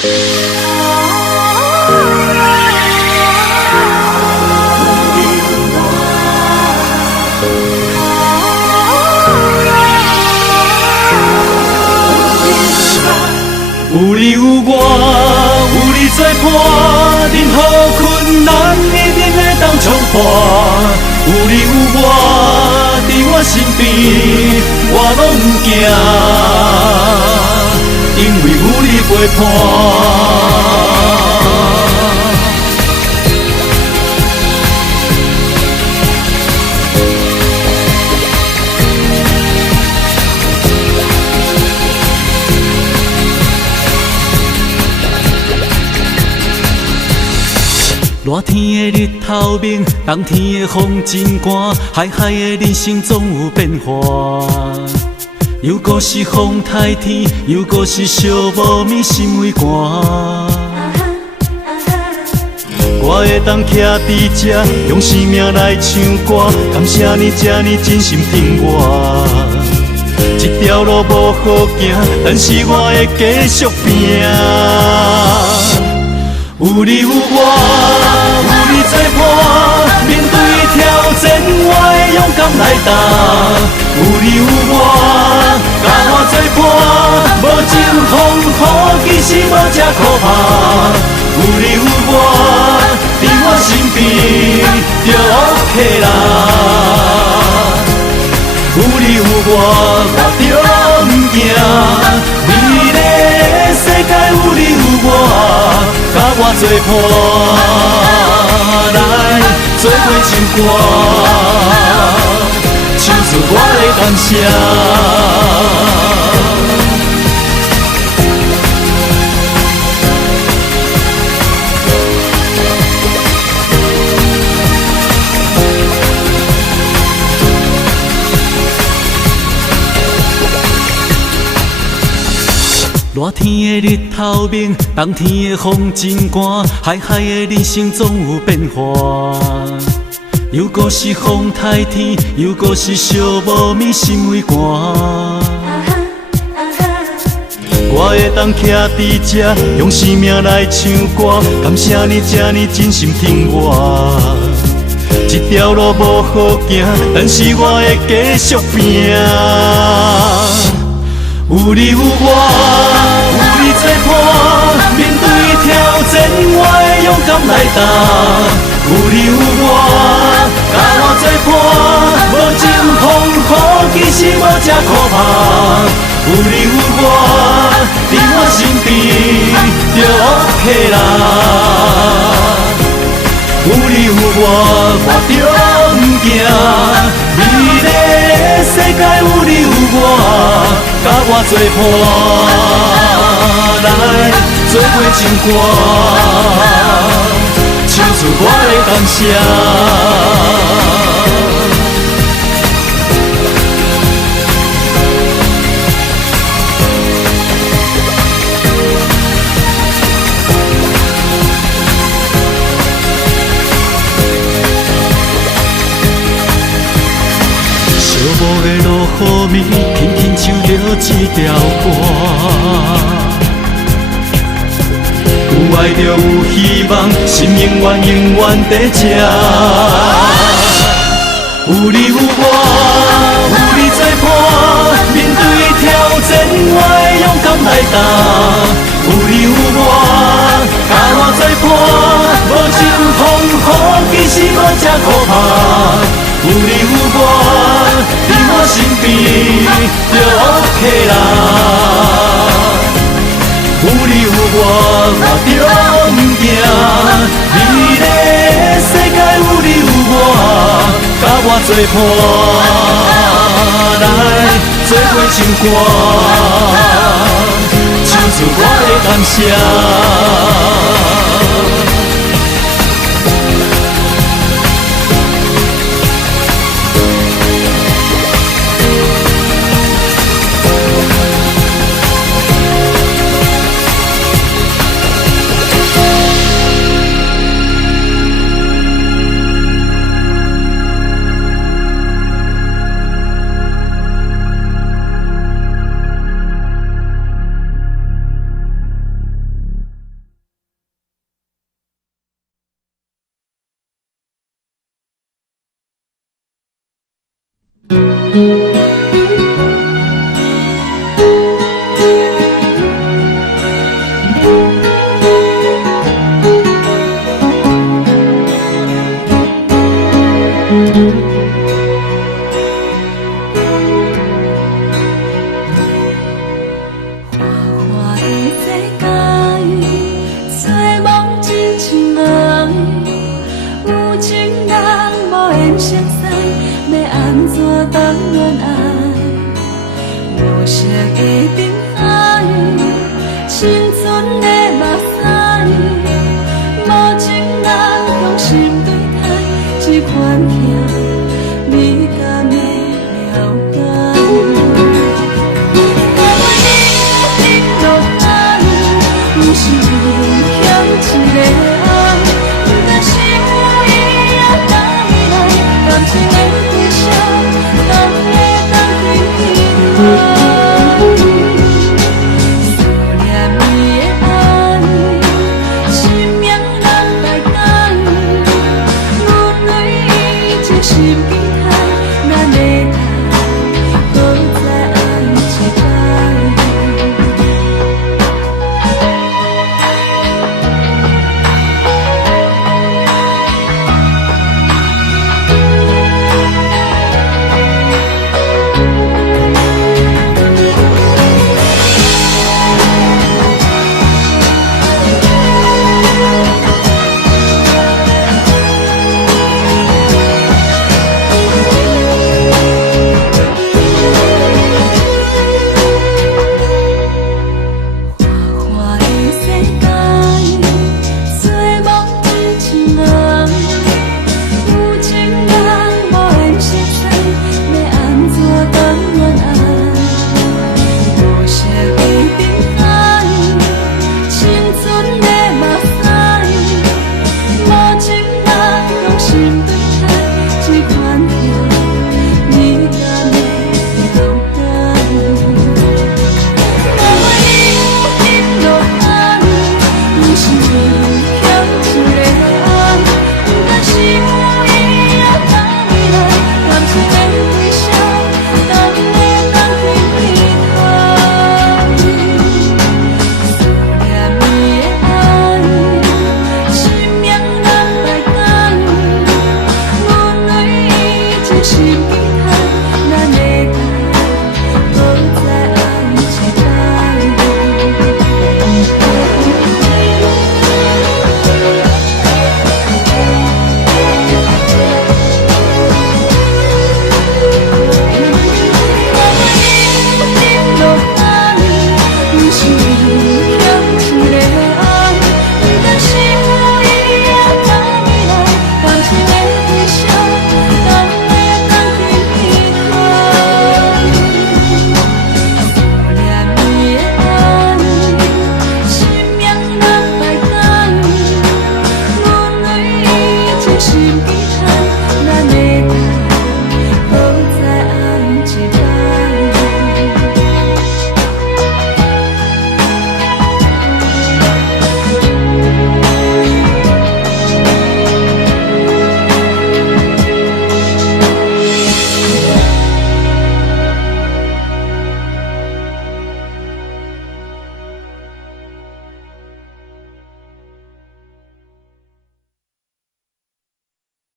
有你有我，有你作伴，任何困难一定会当冲破。有你有我，伫我身边，我拢不惊，因为有你陪伴。热天的日头明，冬天的风真寒，海海的人生总有变化。又搁是风台天，又搁是寂无眠，心为寒。我会当徛伫这，用生命来唱歌，感谢你这呢真心疼我。这条路无好行，但是我会继续拼。有你有我，有你作伴，面对挑战我会勇敢来担。有你有我，甲我作伴，无情风雨其实无这可怕。有你有我，伫我身边就 OK 啦。有你有我，我就不惊。美丽的世界有你有我。甲我作伴，来做伙唱歌，唱出我的感谢。热天的日头明，冬天的风真寒，海海的人生总有变化。又搁是风台天，又搁是寂无眠，心为寒。我会当徛伫这，用生命来唱歌，感谢你这呢真心疼我。这条路无好行，但是我会继续拼。有你有我，有你作伴，面对挑战我会勇敢来担。有你有我，甲我作伴，无情风雨其实无这可怕。有你有我，伫我身边就 OK 啦。有你有我，我就不惊。美丽的世界有你有我。甲我作伴，来做伙唱歌，唱出我的感谢。寂无的落雨暝，轻轻唱着这条歌。有爱就有希望，心永远永远在这。有你有我，有你作伴，面对挑战我会勇敢来担。有你有我，甲我作伴，无情风雨其实无这可怕。有你有我，伫我身边就 OK 啦。有你有我，我就不惊。美丽的世界有你有我，甲我作伴，来做伙唱歌，唱出我的感谢。色的冰